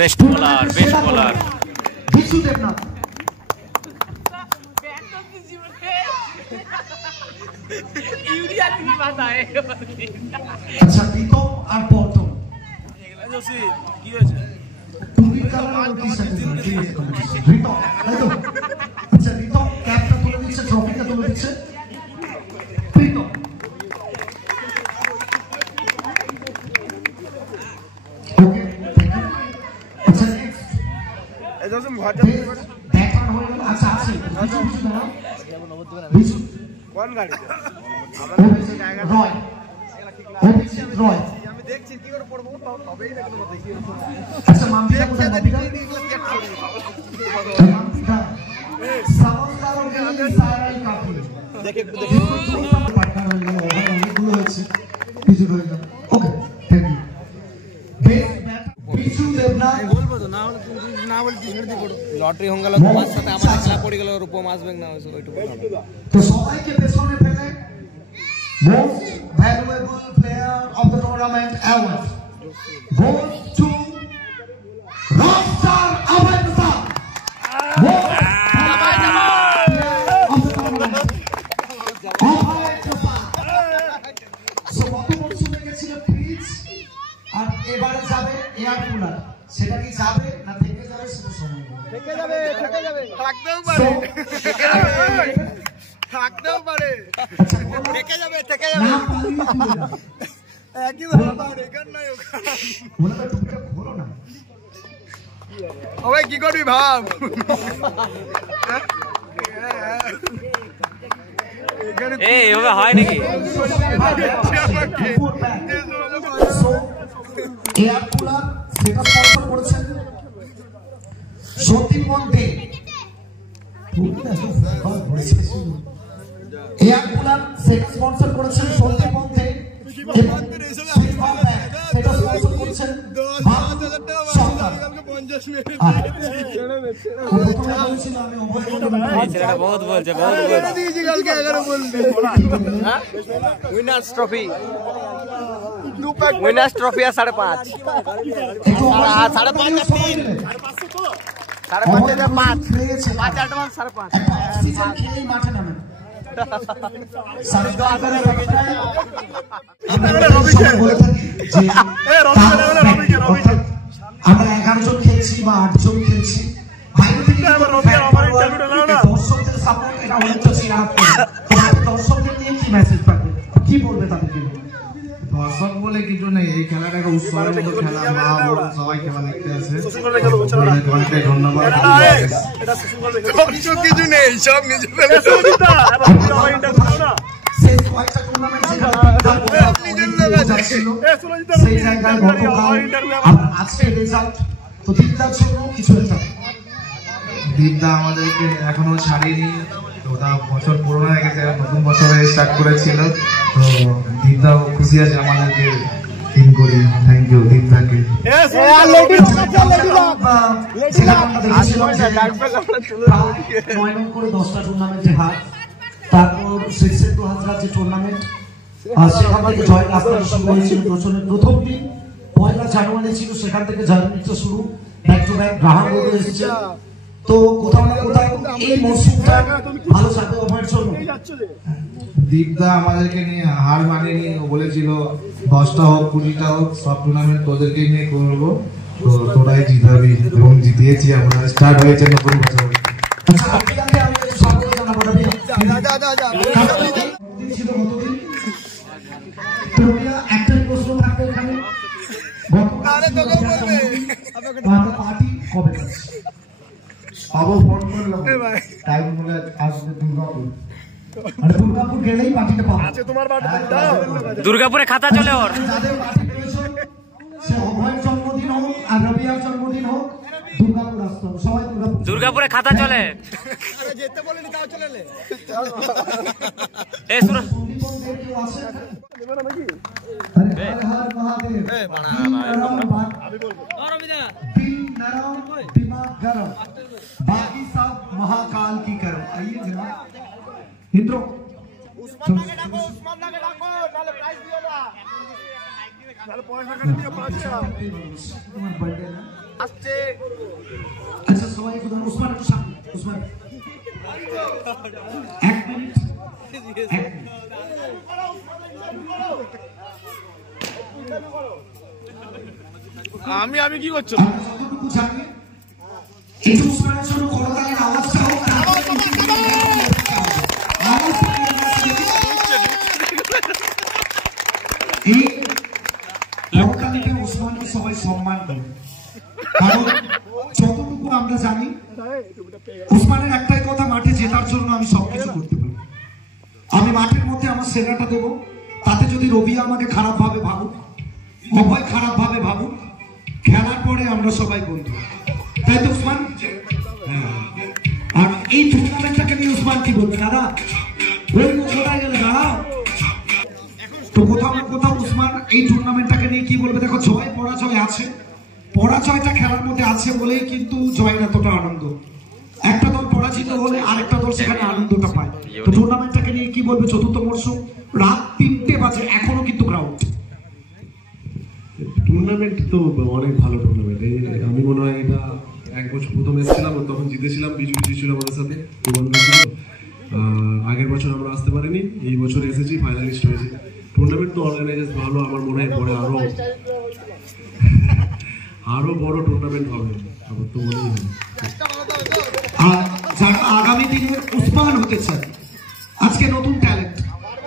Best bowler Bishu Debnath আচ্ছা প্রীতম আর প্রথম কি হয়েছে তুমি কালার টি-শার্ট প্রীতম তাই তো আচ্ছা প্রীতম ক্যাপটা তুলে দিচ্ছে ট্রফিটা তুলে দিচ্ছে প্রীতম ওকে আচ্ছা নেক্সট এজন্য ভাজা ব্যাকআউট হয়ে গেল আচ্ছা আছে বিশু কোন গাড়িতে রয় অভিজিৎ রয় আমি দেখছি কি করে পড়বো তবেই দেখতে পাবো দেখি আচ্ছা মাম্পিটা কোথায় মাম্পিটা সামন্দারও গেলে সারাই কাফি দেখে পার্টনার হয়ে গেল অনেকগুলো হয়েছে কিছু হয়ে গেল okay thank you best batter Bishu Debnath বলবো তো না হলে তুমি না বলতে ইংরেজি দিয়ে পড়ো লটারি হয়ে গেল তোমার সাথে আমার খেলা পড়ে গেল রূপম আসবে না ওইটুকু তো সবাইকে পেছনে ফেলে most valuable player of the tournament award goes to Rockstar Avanza. Most valuable player of the tournament. So গত মরশুমে গেছিল ফ্রিজ আর এবারে যাবে এয়ার কুলার সেটা কি যাবে না থেকে যাবে সেটা সময় থেকে যাবে থাকতেও পারে থাকতেও পারে থেকে যাবে না পারলে একই ব্যাপার এখান নাই ওখানে টুকটা খোলো না ওই কি করবি ভাব এই এভাবে হয় নাকি এয়ার কুলার সেটা স্পন্সর করেছেন সতীপন দে এয়ার কুলার সেটা স্পন্সর করেছেন সতীপন দে এবং সেটা স্পন্সর করেছেন সরকার বহুত বলছে উইনার্স ট্রফি আর 5.5 আমরা 11 জন খেলছি বা 8 জন খেলছি দর্শকদের সাপোর্ট এটা অনেকটা চেয়ার দর্শকদের নিয়ে কি মেসেজ পাবে কি বলবে তাদেরকে দর্শক বলে কিছু নেই এই খেলাটা একটা উৎসবের মতো খেলা মা বোন সবাই খেলা দেখতে আসে ধন্যবাদ কিছু নেই সব নিজে সেই জায়গায় আজকে রেজাল্ট তো দীপদার জন্য কিছু একটা দীপদা আমাদেরকে এখনো ছাড়িনি ওটা বছর পুরোনো হয়ে গেছে নতুন বছরে স্টার্ট করেছিল তো দীপদাও খুশি আছে আমাদেরকে টিম করি থ্যাংক ইউ দীপদাকে 9 করে 10টা টুর্নামেন্টে হার তারপর সিক্সের 2000 যে টুর্নামেন্ট সেখান থেকে জয়ের রাস্তা শুরু হয়েছিল প্রথম দিন 1 জানুয়ারি ছিল সেখান থেকে জার্নিটা শুরু ব্যাক টু ব্যাক গ্রাহক হয়ে এসেছে তো কোথাও না কোথাও এই মৌসুমটা ভালো যাবে আমার জন্য দীপদা আমাদেরকে নিয়ে হার মানেনি ও বলেছিল 10টা হোক 20টা হোক সব টুর্নামেন্ট তোদেরকে নিয়ে করবো তো তোরাই জিতাবি এবং জিতিয়েছি আমরা স্টার্ট হয়েছে নতুন বছর একটাই প্রশ্ন থাকবে এখানে পার্টি কবে পাবো ফোন করলাম টাইম হলে আসবে দুর্গাপুর আর দুর্গাপুর গেলেই পার্টিটা পাবো আচ্ছা তোমার বাড়ি দুর্গাপুরে খাতা চলে ওর যাদের পার্টি প্রয়োজন সে অভয়ের জন্মদিন হোক আর রবিয়ার জন্মদিন হোক দুর্গাপুর আসতে হবে সবাই দুর্গাপুরে খাতা চলে যেতে বলেনি তাও চলে এলে এই শুনো बाकी सब महाकाल की करो आइए जनाब इंद्रो उस्मान के डाको नाले प्राइस दियो ना नाले पैसा काट दियो 5 तुम्हारा बर्थडे ना আসছে আচ্ছা সবাই একটু দাঁড়ান, উসমান একটু সামনে, উসমান 1 মিনিট, 1 মিনিট। আমি কি করছো? আমরা যতটুকু জানি একটু উসমানের জন্য করতালের আওয়াজটা হোক, এই করতালিতে উসমানকে সবাই সম্মান করে, কারণ যতটুকু আমরা জানি উসমানের একটাই কথা, মাঠে জেতার জন্য আমি সবকিছু করতে পারি। আমি মাঠের মধ্যে আমার সেরাটা দেব, তাতে যদি রবিয়া আমাকে খারাপ ভাবে ভাবুক, অভয় খারাপ ভাবে ভাবুক, খেলার পরে আমরা সবাই বন্ধু, তাই তো উসমান? আর এই টুর্নামেন্টটাকে নিয়ে উসমান কি বলবে? দাদা ওই কোথায় গেলে দাঁড়াও তো, কোথাও না কোথাও উসমান এই টুর্নামেন্টটাকে নিয়ে কি বলবে? দেখো জয় পরাজয় আছে, পরাজয়টা খেলার মধ্যে আছে বলেই কিন্তু জয়ের এতটা আনন্দ। একটা দল পরাজিত হলে আরেকটা দল সেখানে আনন্দটা পায়। তো টুর্নামেন্টটাকে নিয়ে কি বলবে? চতুর্থ মরশুম, রাত 3টে বাজে, এখনো কিন্তু গ্রাউন্ড। টুর্নামেন্ট তো অনেক ভালো টুর্নামেন্ট। আমি মনে হয় এটা 1 বছর প্রথম এসেছিলাম, তখন জিতেছিলাম, বিজু ছিল আমাদের সাথে, ছিল। আগের বছর আমরা আসতে পারিনি, এই বছর এসেছি, ফাইনালিস্ট হয়েছি। টুর্নামেন্ট তো অর্গানাইজ ভালো, আমার মনে হয় পরে আরো বড় টুর্নামেন্ট হবে, আমার তো মনেই হয়। আর যারা আগামী দিনের উসমান হতে চায়, আজকে নতুন ট্যালেন্ট,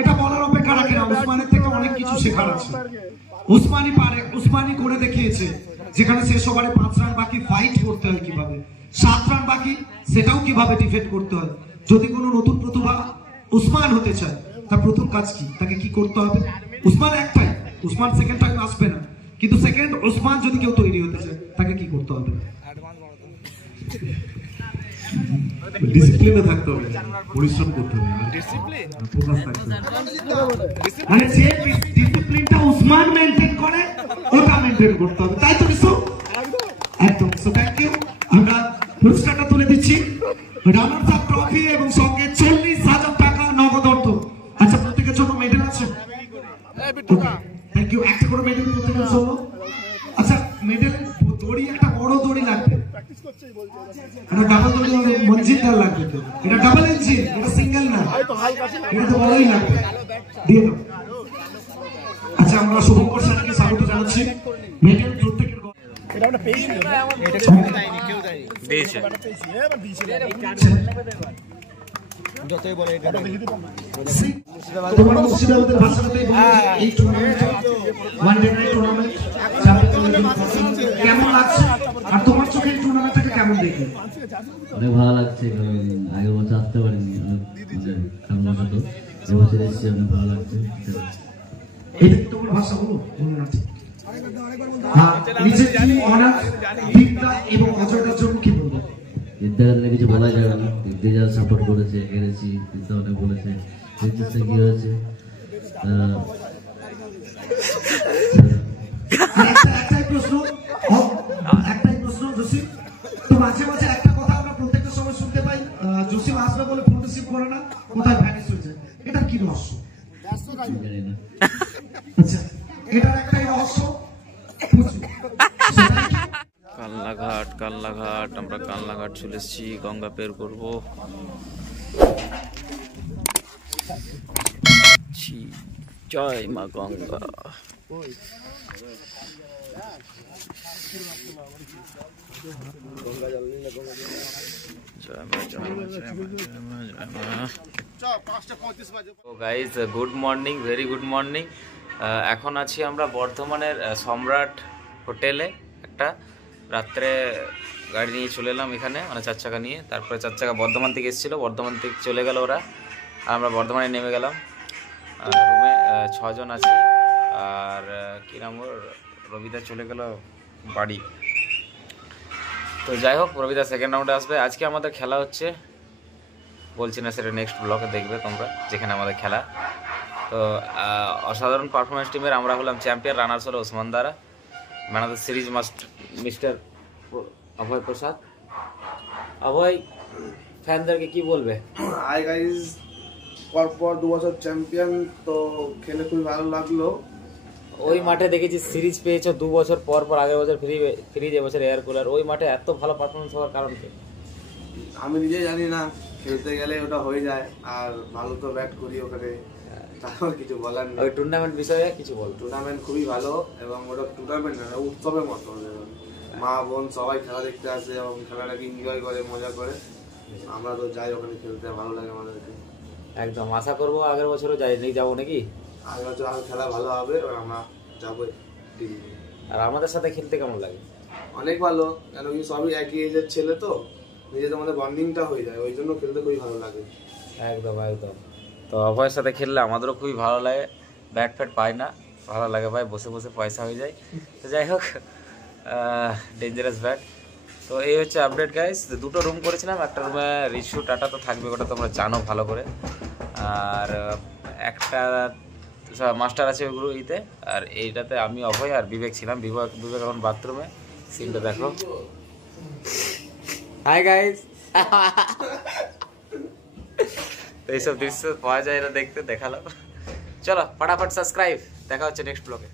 এটা বলার অপেক্ষা রাখে না, উসমানের থেকে অনেক কিছু শেখার আছে। উসমানই পারে, উসমানই করে দেখিয়েছে, যেখানে শেষ ওভারে 5 রান বাকি ফাইট করতে হয় কিভাবে, 7 রান বাকি সেটাও কিভাবে ডিফেন্ড করতে হয়। যদি কোনো নতুন প্রতিভা উসমান হতে চায়, তার প্রথম কাজ কি, তাকে কি করতে হবে? উসমান একটাই, উসমান সেকেন্ড টাইম আসবে না, কিন্তু সেকেন্ড উসমান যদি কেউ তৈরি হতে চায়, তাকে কি করতে হবে? ডিসিপ্লিনে থাকতে হবে, পরিশ্রম করতে হবে, ফোকাস থাকতে হবে। মানে যে ডিসিপ্লিনটা উসমান মেইনটেইন করে, ওটা মেইনটেইন করতে হবে, তাই তো বিশু? একদম। So thank you. আমরা পুরস্কারটা তুলে দিচ্ছি, রানার্স আপ ট্রফি এবং সঙ্গে 40,000 টাকা নগদ অর্থ। আচ্ছা, প্রত্যেকের জন্য মেডেল আছে? Thank you. একটা করে মেডেল প্রত্যেকের জন্য। আচ্ছা, মেডেল দড়ি, একটা বড় দড়ি লাগবে, এটা ডাবল দড়ি হবে, মঞ্জিলদার লাগবে তো, এটা ডাবল ইঞ্জিন, এটা সিঙ্গেল না, এটা তো বড়ই লাগবে, দিয়ে দাও। আচ্ছা, আমরা শুভঙ্কর স্যারকে স্বাগত জানাচ্ছি। মেডেল প্রত্যেকের যতই বলে তোমরা মুর্শিদাবাদের ভাষাতেই বলো যে এই টুর্নামেন্টটা ওয়ান ডে নাইট টুর্নামেন্ট কেমন লাগছে, আর তোমার চোখে এই টুর্নামেন্টটাকে কেমন দেখলে? অনেক ভালো লাগছে, আগের বছর আসতে পারিনি, এবছর এসেছি, অনেক ভালো লাগছে। এটা কি তোমার ভাষা? বলো না ঠিক। নিজের টিম অনার দীপদা এবং অজয়দের জন্য কি বলবো? দীপদা কিছু বলা যাবে না, দীপদা যারা সাপোর্ট করেছে, হেরেছি, দীপদা অনেক বলেছে, কি হয়েছে। একটাই প্রশ্ন জসিম, তো মাঝে মাঝে একটা কথা আমরা প্রত্যেকটা সময় শুনতে পাই, জসিম আসবে বলে ফোন রিসিভ করে না, কোথায় ভ্যানিশ হয়েছে, এটা কি রহস্য? জানি না। আচ্ছা, এটার একটাই রহস্য, কালনাঘাট, আমরা কালনাঘাট চলে এসেছি, গঙ্গা পের করবো। জয় মা Ganga. Guys good morning, very good morning. এখন আছি আমরা বর্ধমানের সম্রাট হোটেলে, একটা রাত্রে গাড়ি নিয়ে চলে এলাম এখানে, মানে 4 চাকা নিয়ে। তারপরে 4 চাকা বর্ধমান থেকে এসেছিলো, বর্ধমান থেকে চলে গেল ওরা, আর আমরা বর্ধমানে নেমে গেলাম। রুমে 6 জন আছি, আর কী নাম ওর, রবিদা চলে গেল বাড়ি। তো যাই হোক, রবিদা সেকেন্ড রাউন্ডে আসবে। আজকে আমাদের খেলা হচ্ছে, বলছি না, সেটা নেক্সট ব্লগে দেখবে তোমরা, যেখানে আমাদের খেলা। তো অসাধারণ পারফরমেন্স টিমের আমরা হলাম চ্যাম্পিয়ন, রানার্স হলো ওসমান দ্বারা, man of the series mister Abhay Prasad. Abhay, ফ্যানদেরকে কি বলবে? হাই গাইজ, পরপর 2 বছর চ্যাম্পিয়ন, তো খেলে খুবই ভালো লাগলো। ওই মাঠে দেখেছি সিরিজ পেয়েছো 2 বছর পর পর, আগের বছর ফ্রিজ এবছর এয়ার কুলার। ওই মাঠে এত ভালো পারফরমেন্স হওয়ার কারণ কি? আমি নিজে জানি না, খেলতে গেলে ওটা হয়ে যায়, আর ভালো তো ব্যাট করি ওখানে, তারপর কিছু বলার নেই। ওই টুর্নামেন্ট বিষয়ে কিছু বল। টুর্নামেন্ট খুবই ভালো, এবং ওটা টুর্নামেন্ট না, উৎসবের মতো। মা বোন সবাই খেলা দেখতে আসে এবং খেলাটাকে এনজয় করে, মজা করে। আমরা তো যাই ওখানে খেলতে, ভালো লাগে আমাদেরকে। একদম আশা করবো আগের বছরও যাবো নাকি? আগের বছর আর খেলা ভালো হবে, এবং আমরা যাবো। আর আমাদের সাথে খেলতে কেমন লাগে? অনেক ভালো, কেন কি সবই একই এজের ছেলে তো, নিজেদের মধ্যে বন্ডিংটা হয়ে যায়, ওই জন্য খেলতে খুবই ভালো লাগে। একদম একদম। তো অভয়ের সাথে খেললে আমাদেরও খুবই ভালো লাগে। ব্যাট ফ্যাট পাই না, ভালো লাগে ভাই, বসে বসে পয়সা হয়ে যায়। তো যাই হোক, ডেঞ্জারাস ব্যাট। তো এই হচ্ছে আপডেট গাইস। 2টো রুম করেছিলাম, একটা রুমে রিশু টাটা তো থাকবে, ওটা তোমরা জানো ভালো করে। আর একটা মাস্টার আছে ওগুলো ইতে, আর এইটাতে আমি অভয় আর বিবেক ছিলাম। বিবেক এখন বাথরুমে, সিনটা দেখো। Hi guys. তো এইসব দৃশ্য পাওয়া যায় না দেখতে, দেখালাম। চলো ফটাফট সাবস্ক্রাইব, দেখা হচ্ছে নেক্সট ব্লগে।